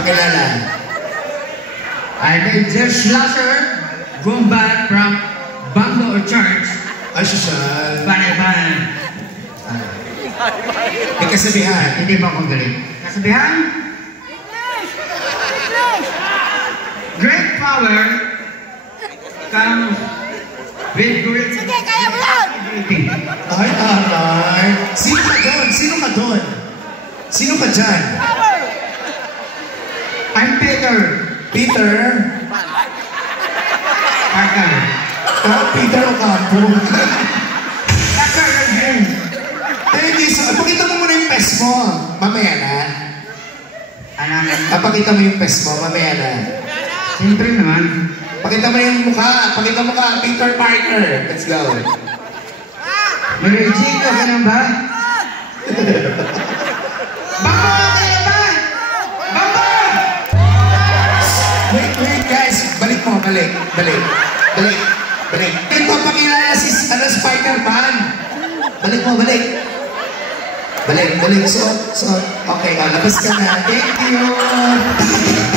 Pakilala. I'm Jeff Schlasser, Gumbat from Bangor Church. Ay, sosyal. Banay-banay. May kasabihan. Hindi ba ako galing? Kasabihan? Great power comes with great... Sige, kaya mo yan! Ay, aray. Sino ka doon? Sino ka doon? Sino ka dyan? I'm Peter. Peter? Parker. Ah, Peter Ocampo. Parker again. Hindi, pakita mo muna yung pes mo. Mamaya na. Anak. Pakita mo yung pes mo. Mamaya na. Siyempre naman. Pakita mo yung mukha. Pakita mo ka, Peter Parker. Let's go. May-Regine ka ganun ba? Bangor kayo ba? Bangor! Wait, guys. Balik mo, balik. Balik. Ito, pakilala si Spider-Man. Balik mo, balik. Balik. So, okay, labas ka na. Thank you.